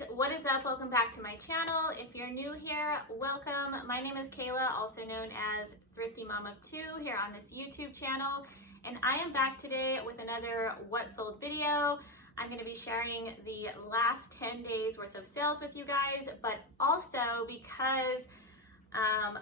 guys, what is up? Welcome back to my channel. If you're new here, welcome. My name is Kayla, also known as Thrifty Mom of Two here on this YouTube channel. And I am back today with another What Sold video. I'm going to be sharing the last 10 days worth of sales with you guys, but also because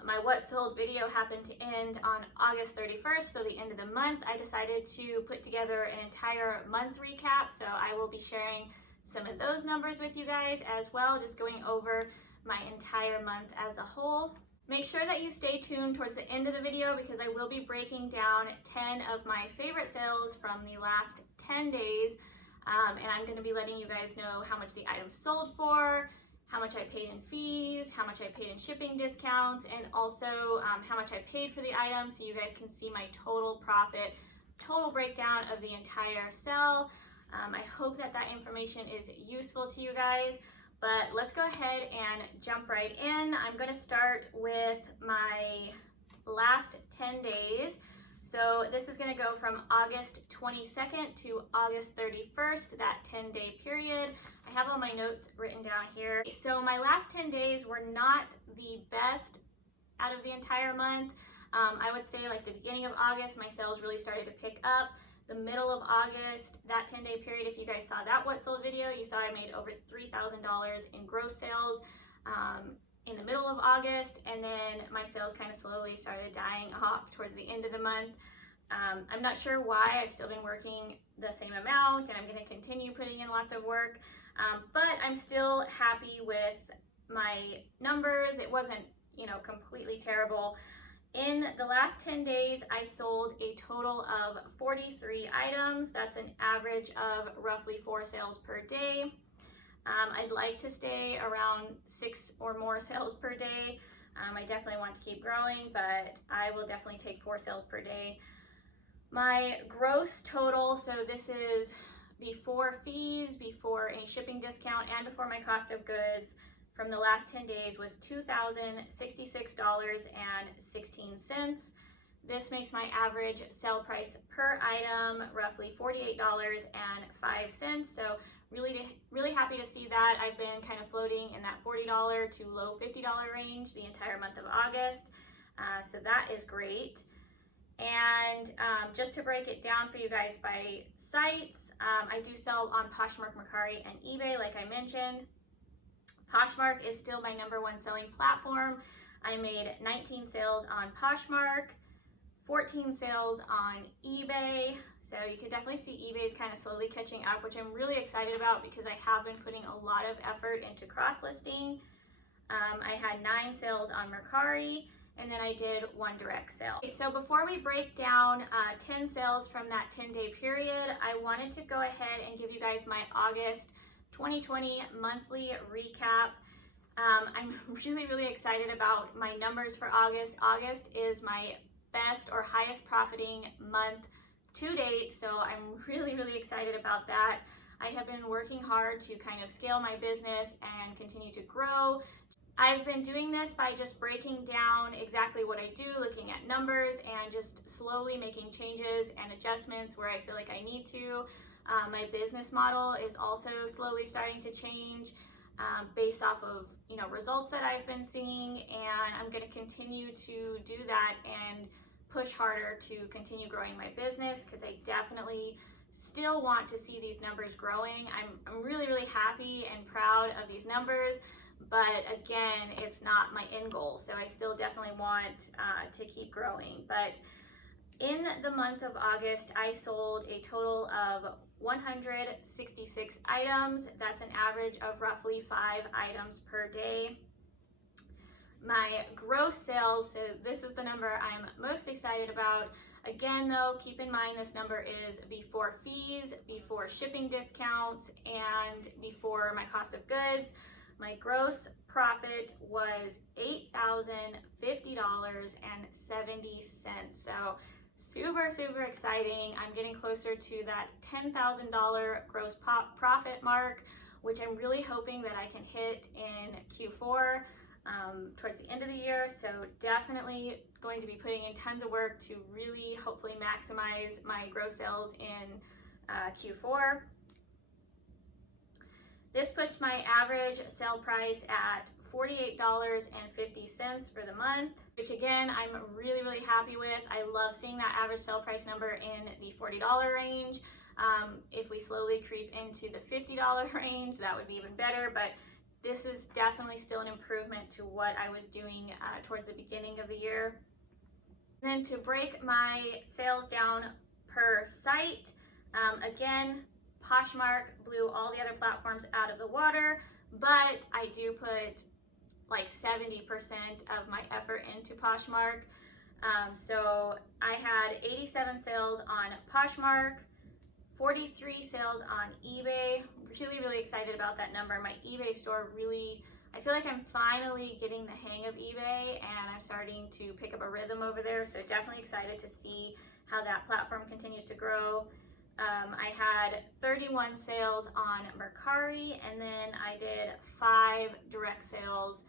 my What Sold video happened to end on August 31st, so the end of the month, I decided to put together an entire month recap. So I will be sharing some of those numbers with you guys as well, just going over my entire month as a whole. Make sure that you stay tuned towards the end of the video because I will be breaking down 10 of my favorite sales from the last 10 days. And I'm going to be letting you guys know how much the items sold for, how much I paid in fees, how much I paid in shipping discounts, and also how much I paid for the items so you guys can see my total profit, total breakdown of the entire sale. I hope that information is useful to you guys, but let's go ahead and jump right in. I'm going to start with my last 10 days. So this is going to go from August 22nd to August 31st, that 10-day period. I have all my notes written down here. So my last 10 days were not the best out of the entire month. I would say like the beginning of August, my sales really started to pick up. The middle of August, that 10-day period, if you guys saw that What Sold video, you saw I made over $3,000 in gross sales in the middle of August, and then my sales kind of slowly started dying off towards the end of the month. I'm not sure why. I've still been working the same amount, and I'm going to continue putting in lots of work, but I'm still happy with my numbers. It wasn't, completely terrible. In the last 10 days, I sold a total of 43 items. That's an average of roughly 4 sales per day. I'd like to stay around 6 or more sales per day. I definitely want to keep growing, but I will definitely take 4 sales per day. My gross total, so this is before fees, before any shipping discount, and before my cost of goods, from the last 10 days was $2,066.16. This makes my average sale price per item roughly $48.05. So really happy to see that. I've been kind of floating in that $40 to low $50 range the entire month of August. So that is great. And just to break it down for you guys by sites, I do sell on Poshmark, Mercari, and eBay, like I mentioned. Poshmark is still my #1 selling platform. I made 19 sales on Poshmark, 14 sales on eBay. So you can definitely see eBay is kind of slowly catching up, which I'm really excited about because I have been putting a lot of effort into cross-listing. I had 9 sales on Mercari, and then I did 1 direct sale. So before we break down 10 sales from that 10-day period, I wanted to go ahead and give you guys my August 2020 monthly recap. I'm really excited about my numbers for August. August is my best or highest profiting month to date, so I'm really excited about that. I have been working hard to kind of scale my business and continue to grow. I've been doing this by just breaking down exactly what I do, looking at numbers, and just slowly making changes and adjustments where I feel like I need to. My business model is also slowly starting to change based off of results that I've been seeing, and I'm going to continue to do that and push harder to continue growing my business because I definitely still want to see these numbers growing. I'm really happy and proud of these numbers, but again, it's not my end goal, so I still definitely want to keep growing. But in the month of August, I sold a total of 166 items. That's an average of roughly 5 items per day. My gross sales, so this is the number I'm most excited about. Again though, keep in mind this number is before fees, before shipping discounts, and before my cost of goods. My gross profit was $8,050.70. So super exciting. I'm getting closer to that $10,000 gross profit mark, which I'm really hoping that I can hit in Q4 towards the end of the year. So definitely going to be putting in tons of work to really hopefully maximize my gross sales in Q4. This puts my average sale price at $48.50 for the month, which again, I'm really, really happy with. I love seeing that average sale price number in the $40 range. If we slowly creep into the $50 range, that would be even better, but this is definitely still an improvement to what I was doing towards the beginning of the year. And then to break my sales down per site, again, Poshmark blew all the other platforms out of the water, but I do put like 70% of my effort into Poshmark. So I had 87 sales on Poshmark, 43 sales on eBay. Really, really excited about that number. My eBay store really, I feel like I'm finally getting the hang of eBay and I'm starting to pick up a rhythm over there. So definitely excited to see how that platform continues to grow. I had 31 sales on Mercari, and then I did 5 direct sales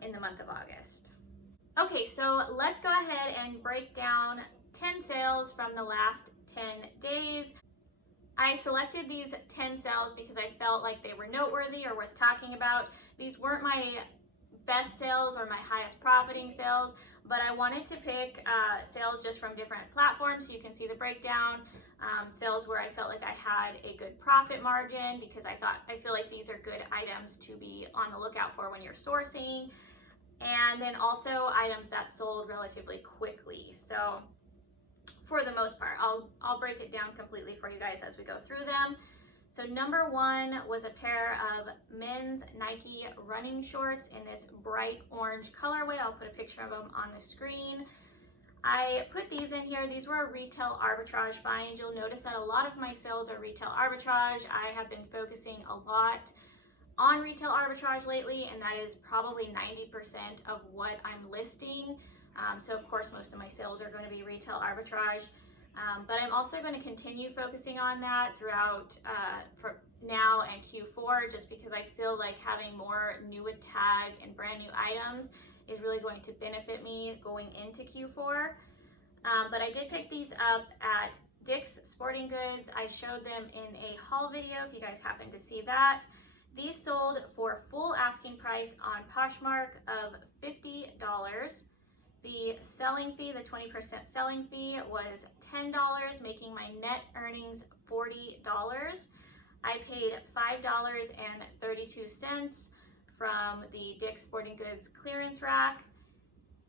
in the month of August. Okay, so let's go ahead and break down 10 sales from the last 10 days. I selected these 10 sales because I felt like they were noteworthy or worth talking about. These weren't my best sales or my highest profiting sales, but I wanted to pick sales just from different platforms so you can see the breakdown. Sales where I felt like I had a good profit margin because I feel like these are good items to be on the lookout for when you're sourcing. And then also items that sold relatively quickly. So for the most part, I'll break it down completely for you guys as we go through them. So number one was a pair of men's Nike running shorts in this bright orange colorway. I'll put a picture of them on the screen. I put these in here. These were a retail arbitrage find. You'll notice that a lot of my sales are retail arbitrage. I have been focusing a lot on retail arbitrage lately, and that is probably 90% of what I'm listing. So of course, most of my sales are going to be retail arbitrage. But I'm also going to continue focusing on that throughout for now and Q4, just because I feel like having more new tag and brand new items is really going to benefit me going into Q4. But I did pick these up at Dick's Sporting Goods. I showed them in a haul video if you guys happen to see that. These sold for full asking price on Poshmark of $50. The selling fee, the 20% selling fee, was $10, making my net earnings $40. I paid $5.32 from the Dick's Sporting Goods clearance rack,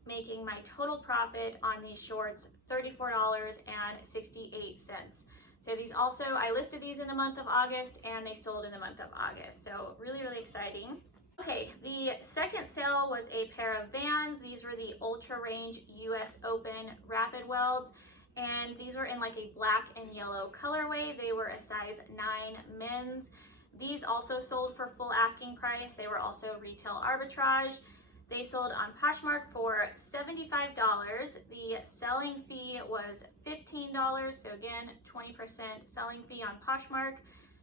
making my total profit on these shorts $34.68. So these also, I listed these in the month of August and they sold in the month of August. So really, really exciting. Okay, the second sale was a pair of Vans. These were the Ultra Range US Open Rapid Welds, and these were in like a black and yellow colorway. They were a size 9 men's. These also sold for full asking price. They were also retail arbitrage. They sold on Poshmark for $75. The selling fee was $15. So again, 20% selling fee on Poshmark,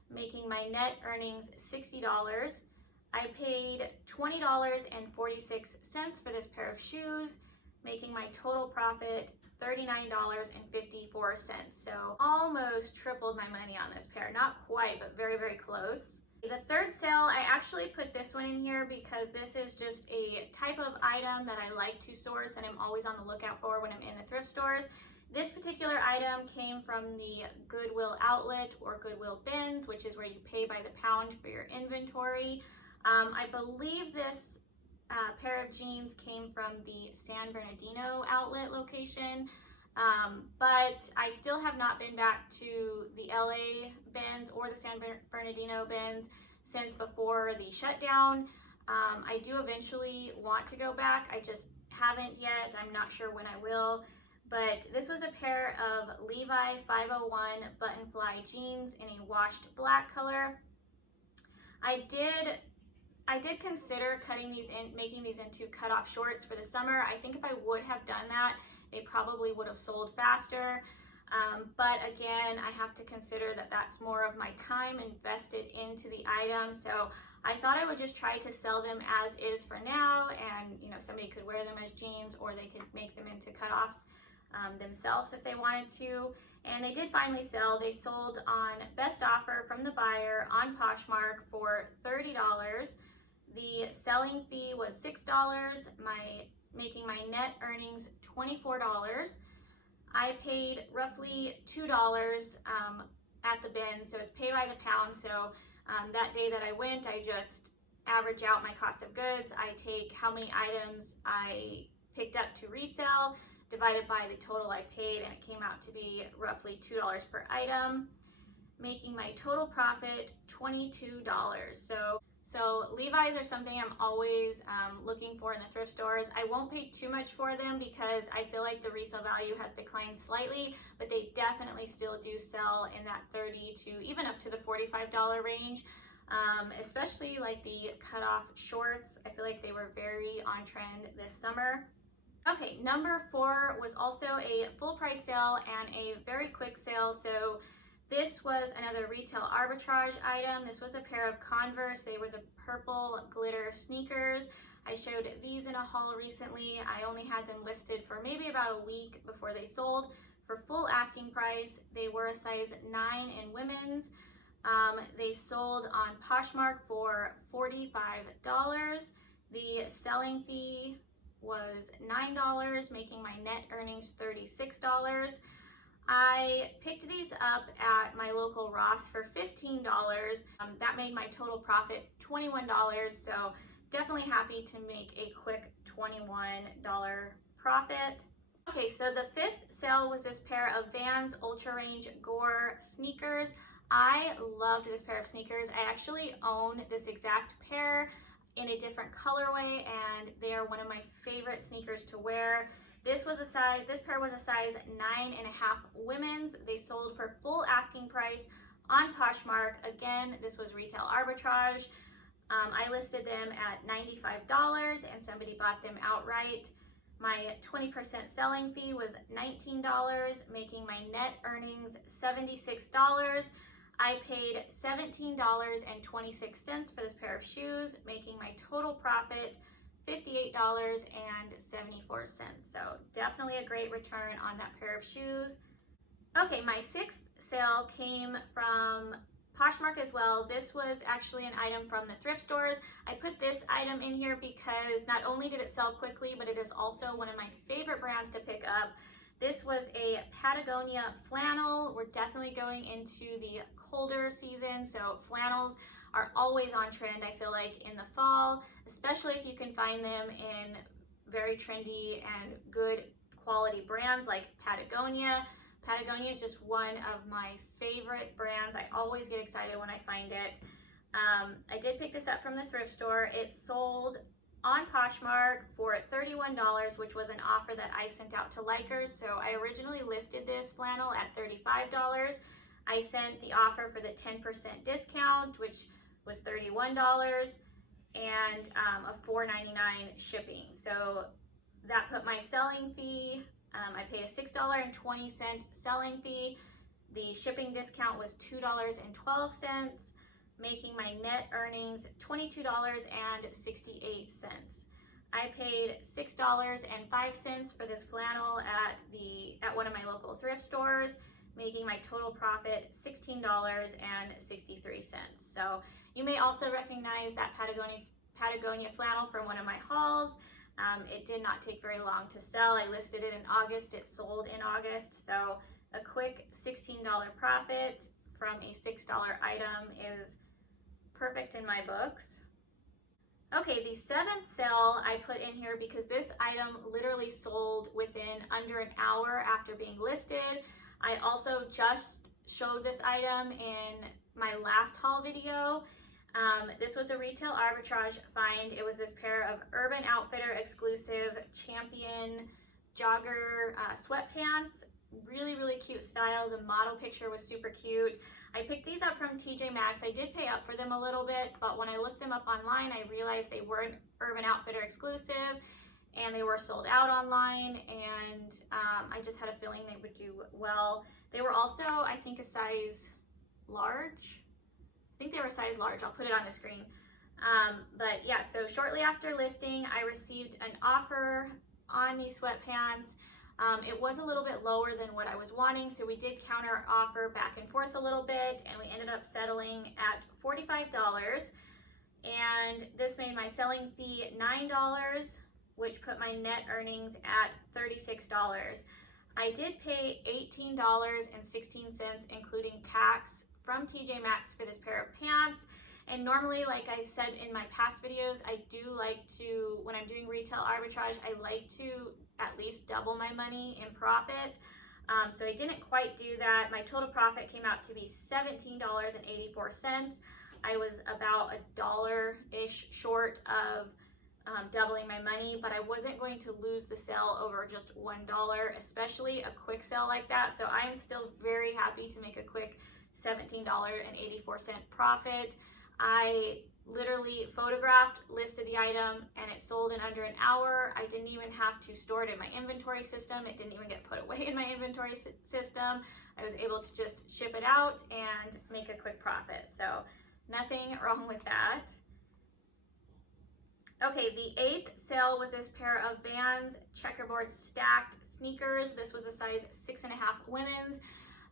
making my net earnings $60. I paid $20.46 for this pair of shoes, making my total profit $39.54. So almost tripled my money on this pair. Not quite, but very, very close. The third sale, I actually put this one in here because this is just a type of item that I like to source and I'm always on the lookout for when I'm in the thrift stores. This particular item came from the Goodwill outlet or Goodwill bins, which is where you pay by the pound for your inventory. I believe this pair of jeans came from the San Bernardino outlet location, but I still have not been back to the LA bins or the San Bernardino bins since before the shutdown. I do eventually want to go back. I just haven't yet. I'm not sure when I will. But this was a pair of Levi 501 button fly jeans in a washed black color. I did consider cutting these in, making these into cutoff shorts for the summer. I think if I would have done that, they probably would have sold faster. But again, I have to consider that that's more of my time invested into the item. So I thought I would just try to sell them as is for now, and somebody could wear them as jeans or they could make them into cutoffs. themselves if they wanted to. And they did finally sell. They sold on best offer from the buyer on Poshmark for $30. The selling fee was $6, making my net earnings $24. I paid roughly $2 at the bin, so it's pay by the pound. So that day that I went, I just average out my cost of goods. I take how many items I picked up to resell, divided by the total I paid, and it came out to be roughly $2 per item, making my total profit $22. So Levi's are something I'm always looking for in the thrift stores. I won't pay too much for them because I feel like the resale value has declined slightly, but they definitely still do sell in that $30 to even up to the $45 range. Especially like the cutoff shorts. I feel like they were very on trend this summer. Okay, number 4 was also a full price sale and a very quick sale. So this was another retail arbitrage item. This was a pair of Converse. They were the purple glitter sneakers. I showed these in a haul recently. I only had them listed for maybe about a week before they sold. For full asking price, they were a size 9 in women's. They sold on Poshmark for $45. The selling fee was $9, making my net earnings $36. I picked these up at my local Ross for $15. That made my total profit $21, so definitely happy to make a quick $21 profit. Okay, so the 5th sale was this pair of Vans Ultra Range Gore sneakers. I loved this pair of sneakers. I actually own this exact pair in a different colorway, and they are one of my favorite sneakers to wear. This pair was a size 9.5 women's. They sold for full asking price on Poshmark. Again, this was retail arbitrage. I listed them at $95 and somebody bought them outright. My 20% selling fee was $19, making my net earnings $76. I paid $17.26 for this pair of shoes, making my total profit $58.74. So definitely a great return on that pair of shoes. Okay, my 6th sale came from Poshmark as well. This was actually an item from the thrift stores. I put this item in here because not only did it sell quickly, but it is also one of my favorite brands to pick up. This was a Patagonia flannel. We're definitely going into the colder season, so flannels are always on trend, I feel like, in the fall, especially if you can find them in very trendy and good quality brands like Patagonia. Patagonia is just one of my favorite brands. I always get excited when I find it. I did pick this up from the thrift store. It sold on Poshmark for $31, which was an offer that I sent out to likers. So I originally listed this flannel at $35. I sent the offer for the 10% discount, which was $31, and a $4.99 shipping. So that put my selling fee, I paid a $6.20 selling fee. The shipping discount was $2.12, making my net earnings $22.68. I paid $6.05 for this flannel at one of my local thrift stores, making my total profit $16.63. So you may also recognize that Patagonia flannel from one of my hauls. It did not take very long to sell. I listed it in August. It sold in August. So a quick $16 profit from a $6 item is perfect in my books. Okay, the 7th sale I put in here because this item literally sold within under an hour after being listed. I also just showed this item in my last haul video. This was a retail arbitrage find. It was this pair of Urban Outfitter exclusive Champion jogger sweatpants. Really, really cute style. The model picture was super cute. I picked these up from TJ Maxx. I did pay up for them a little bit, but when I looked them up online, I realized they weren't Urban Outfitter exclusive and they were sold out online, and I just had a feeling they would do well. They were also, I think, a size large. I think they were a size large. I'll put it on the screen. But yeah, so shortly after listing, I received an offer on these sweatpants. It was a little bit lower than what I was wanting, so we did counter offer back and forth a little bit, and we ended up settling at $45. And this made my selling fee $9, which put my net earnings at $36. I did pay $18.16, including tax, from TJ Maxx for this pair of pants. And normally, like I've said in my past videos, I do like to, when I'm doing retail arbitrage, I like to at least double my money in profit. So I didn't quite do that. My total profit came out to be $17.84. I was about $1-ish short of doubling my money, but I wasn't going to lose the sale over just $1, especially a quick sale like that. So I'm still very happy to make a quick $17.84 profit. I literally photographed, listed the item, and it sold in under an hour. I didn't even have to store it in my inventory system. It didn't even get put away in my inventory system. I was able to just ship it out and make a quick profit. So nothing wrong with that. Okay, the 8th sale was this pair of Vans checkerboard stacked sneakers. This was a size 6.5 women's.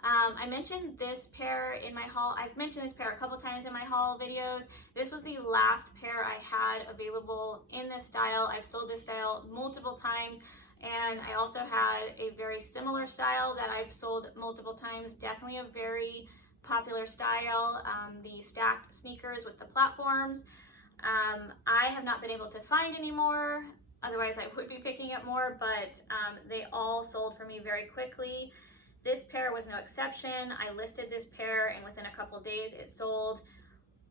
I mentioned this pair in my haul. I've mentioned this pair a couple times in my haul videos. This was the last pair I had available in this style. I've sold this style multiple times, and I also had a very similar style that I've sold multiple times. Definitely a very popular style, the stacked sneakers with the platforms. I have not been able to find any more. Otherwise, I would be picking up more, but they all sold for me very quickly. This pair was no exception. I listed this pair, and within a couple days it sold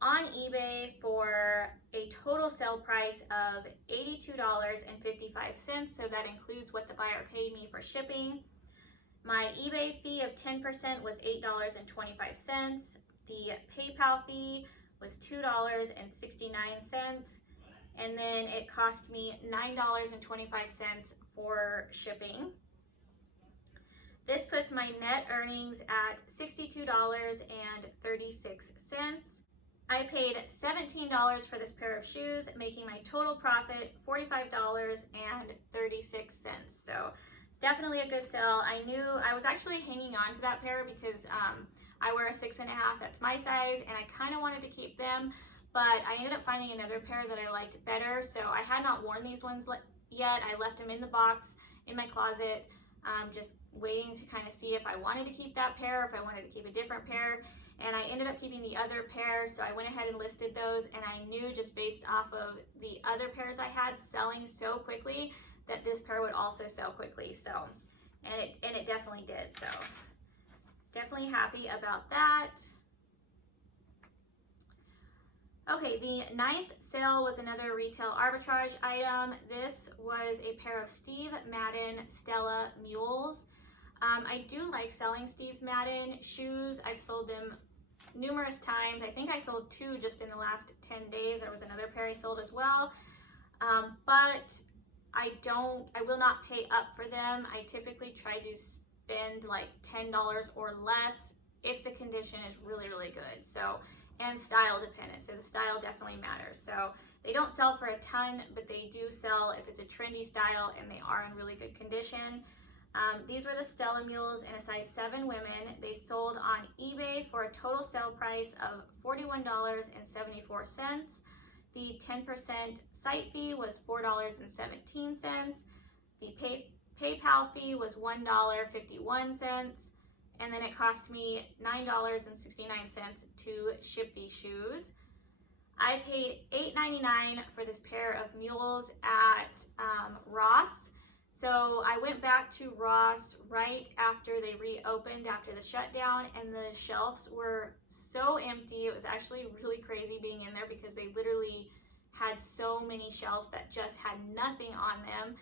on eBay for a total sale price of $82.55. So that includes what the buyer paid me for shipping. My eBay fee of 10% was $8.25. The PayPal fee was $2.69. And then it cost me $9.25 for shipping. This puts my net earnings at $62.36. I paid $17 for this pair of shoes, making my total profit $45.36. So definitely a good sale. I knew I was actually hanging on to that pair because I wear a 6.5, that's my size, and I kind of wanted to keep them, but I ended up finding another pair that I liked better. So I had not worn these ones yet. I left them in the box in my closet, just waiting to kind of see if I wanted to keep that pair, if I wanted to keep a different pair, and I ended up keeping the other pair. So I went ahead and listed those, and I knew just based off of the other pairs I had selling so quickly that this pair would also sell quickly. So, and it definitely did. So definitely happy about that. Okay, the 9th sale was another retail arbitrage item. This was a pair of Steve Madden Stella mules. I do like selling Steve Madden shoes. I've sold them numerous times. I think I sold 2 just in the last 10 days. There was another pair I sold as well. But I will not pay up for them. I typically try to spend like $10 or less if the condition is really, really good. So, and style dependent. So the style definitely matters. So they don't sell for a ton, but they do sell if it's a trendy style and they are in really good condition. These were the Stella mules in a size 7 women. They sold on eBay for a total sale price of $41.74. The 10% site fee was $4.17. The PayPal fee was $1.51. And then it cost me $9.69 to ship these shoes. I paid $8.99 for this pair of mules at Ross. So I went back to Ross right after they reopened after the shutdown, and the shelves were so empty. It was actually really crazy being in there because they literally had so many shelves that just had nothing on them.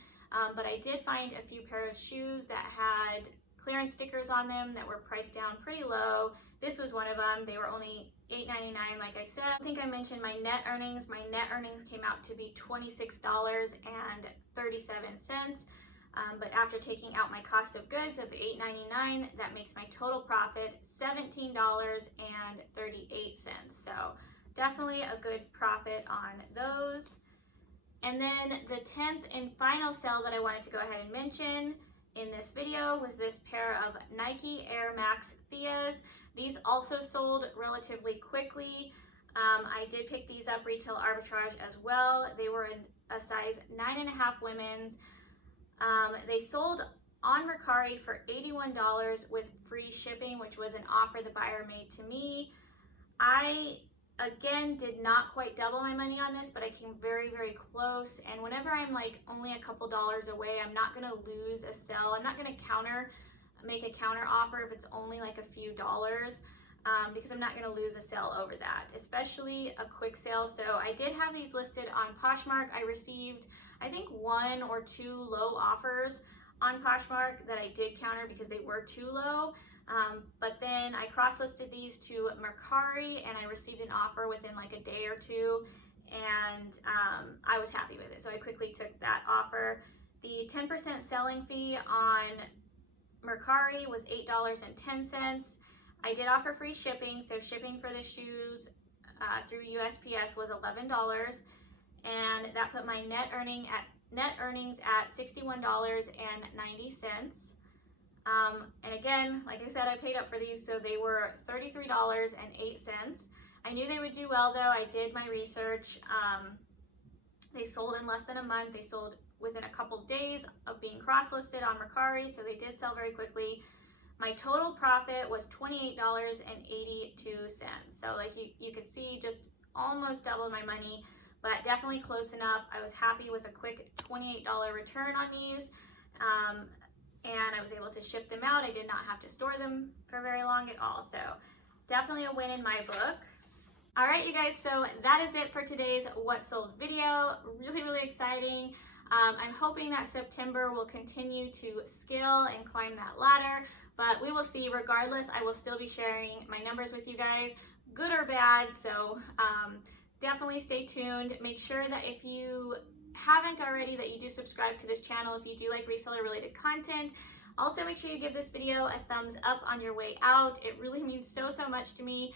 But I did find a few pair of shoes that had clearance stickers on them that were priced down pretty low. This was one of them. They were only $8.99, like I said. I think I mentioned my net earnings. My net earnings came out to be $26.37. But after taking out my cost of goods of $8.99, that makes my total profit $17.38. So definitely a good profit on those. And then the 10th and final sale that I wanted to go ahead and mention, in this video was this pair of Nike Air Max Theas. These also sold relatively quickly. I did pick these up retail arbitrage as well. They were in a size 9.5 women's. They sold on Mercari for $81 with free shipping, which was an offer the buyer made to me. I, again, did not quite double my money on this, but I came very, very close. And whenever I'm like only a couple dollars away, I'm not gonna lose a sale. I'm not gonna make a counter offer if it's only like a few dollars, because I'm not gonna lose a sale over that, especially a quick sale. So I did have these listed on Poshmark. I received, I think, 1 or 2 low offers on Poshmark that I did counter because they were too low. But then I cross-listed these to Mercari and I received an offer within like a day or two, and I was happy with it. So I quickly took that offer. The 10% selling fee on Mercari was $8.10. I did offer free shipping, so shipping for the shoes through USPS was $11, and that put my net earnings at $61.90. And again, like I said, I paid up for these, so they were $33.08. I knew they would do well though. I did my research. They sold in less than a month. They sold within a couple days of being cross-listed on Mercari, so they did sell very quickly. My total profit was $28.82. So like you could see, just almost doubled my money, but definitely close enough. I was happy with a quick $28 return on these. And I was able to ship them out. I did not have to store them for very long at all. So definitely a win in my book. All right, you guys, so that is it for today's What Sold video. Really, really exciting. I'm hoping that September will continue to scale and climb that ladder, but we will see. Regardless, I will still be sharing my numbers with you guys, good or bad. So definitely stay tuned. Make sure that if you haven't already, that you do subscribe to this channel if you do like reseller related content. Also, make sure you give this video a thumbs up on your way out. It really means so much to me.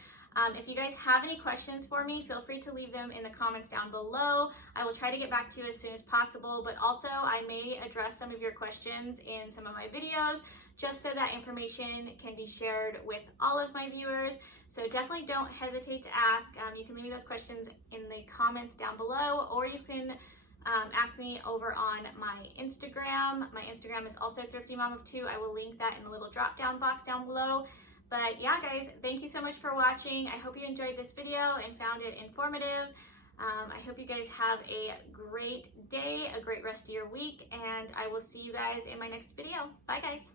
If you guys have any questions for me, feel free to leave them in the comments down below. I will try to get back to you as soon as possible, but also I may address some of your questions in some of my videos, just so that information can be shared with all of my viewers. So definitely don't hesitate to ask. You can leave me those questions in the comments down below, or you can ask me over on my Instagram. My Instagram is also Thrifty Mom of 2. I will link that in the little drop down box down below. But yeah, guys, thank you so much for watching. I hope you enjoyed this video and found it informative. I hope you guys have a great day, a great rest of your week, and I will see you guys in my next video. Bye, guys.